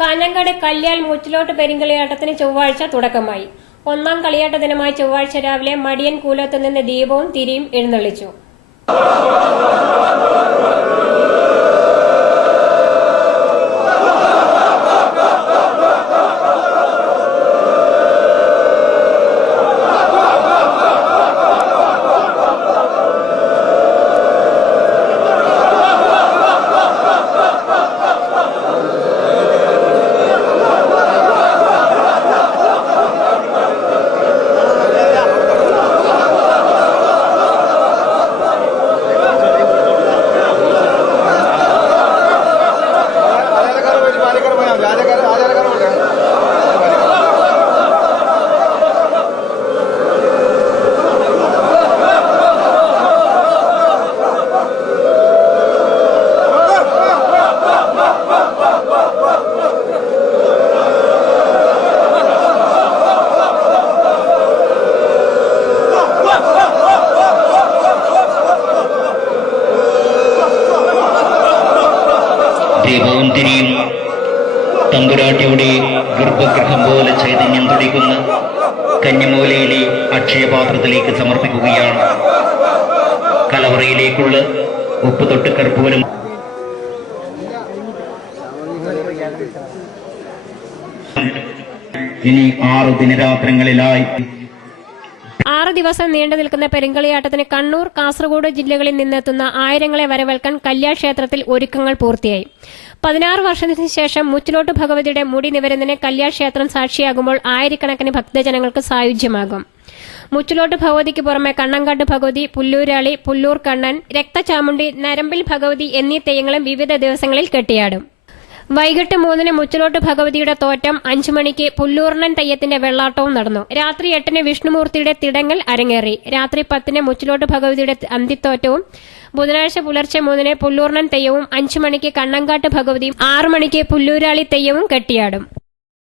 കാഞ്ഞങ്ങാട് കല്യാൽ മുച്ചിലോട്ട് പെരിങ്കളിയാട്ടത്തിന് ചൊവ്വാഴ്ച തുടക്കമായി. ഒന്നാം കളിയാട്ട ദിനമായ ചൊവ്വാഴ്ച രാവിലെ മടിയൻ കൂലത്തു നിന്ന് ദീപവും തിരിയും എഴുന്നള്ളിച്ചു. ദീപവും തിരിയും തമ്പുരാട്ടിയുടെ ഗർഭഗൃഹം പോലെ ചൈതന്യം തുടിക്കുന്ന കന്നിമൂലയിലെ അക്ഷയപാത്രത്തിലേക്ക് സമർപ്പിക്കുകയാണ്. കലവറയിലേക്കുള്ള ഉപ്പുതൊട്ട് കർപ്പൂരം ഇനി 6 ദിനരാത്രങ്ങളിലായി 6 ദിവസം നീണ്ടു നിൽക്കുന്ന പെരിങ്കളിയാട്ടത്തിന് കണ്ണൂർ, കാസർഗോഡ് ജില്ലകളിൽ നിന്നെത്തുന്ന ആയിരങ്ങളെ വരവേൽക്കാൻ കല്യാൾ ക്ഷേത്രത്തിൽ ഒരുക്കങ്ങൾ പൂർത്തിയായി. 16 വർഷത്തിന് ശേഷം മുച്ചിലോട്ട് ഭഗവതിയുടെ മുടി നിവരുന്നതിന് കല്യാൾ ക്ഷേത്രം സാക്ഷിയാകുമ്പോൾ ആയിരക്കണക്കിന് ഭക്തജനങ്ങൾക്ക് സായുജ്യമാകും. മുച്ചിലോട്ട് ഭഗവതിക്ക് പുറമെ കണ്ണങ്കാട്ട് ഭഗവതി, പുല്ലൂരാളി, പുല്ലൂർ കണ്ണൻ, രക്തചാമുണ്ടി, നരമ്പിൽ ഭഗവതി എന്നീ തെയ്യങ്ങളും വിവിധ ദിവസങ്ങളിൽ കെട്ടിയാടും. വൈകിട്ട് 3-ന് മുച്ചിലോട്ട് ഭഗവതിയുടെ തോറ്റം, 5 മണിക്ക് പുല്ലൂർണ്ണൻ തെയ്യത്തിന്റെ വെള്ളാട്ടവും നടന്നു. രാത്രി 8-ന് വിഷ്ണുമൂർത്തിയുടെ തിടങ്ങൽ അരങ്ങേറി. രാത്രി 10-ന് മുച്ചിലോട്ട് ഭഗവതിയുടെ അന്തിത്തോറ്റവും, ബുധനാഴ്ച പുലർച്ചെ 3-ന് പുല്ലൂർണ്ണൻ തെയ്യവും, 5 മണിക്ക് കണ്ണങ്കാട്ട് ഭഗവതിയും, 6 മണിക്ക് പുല്ലൂരാളി തെയ്യവും കെട്ടിയാടും.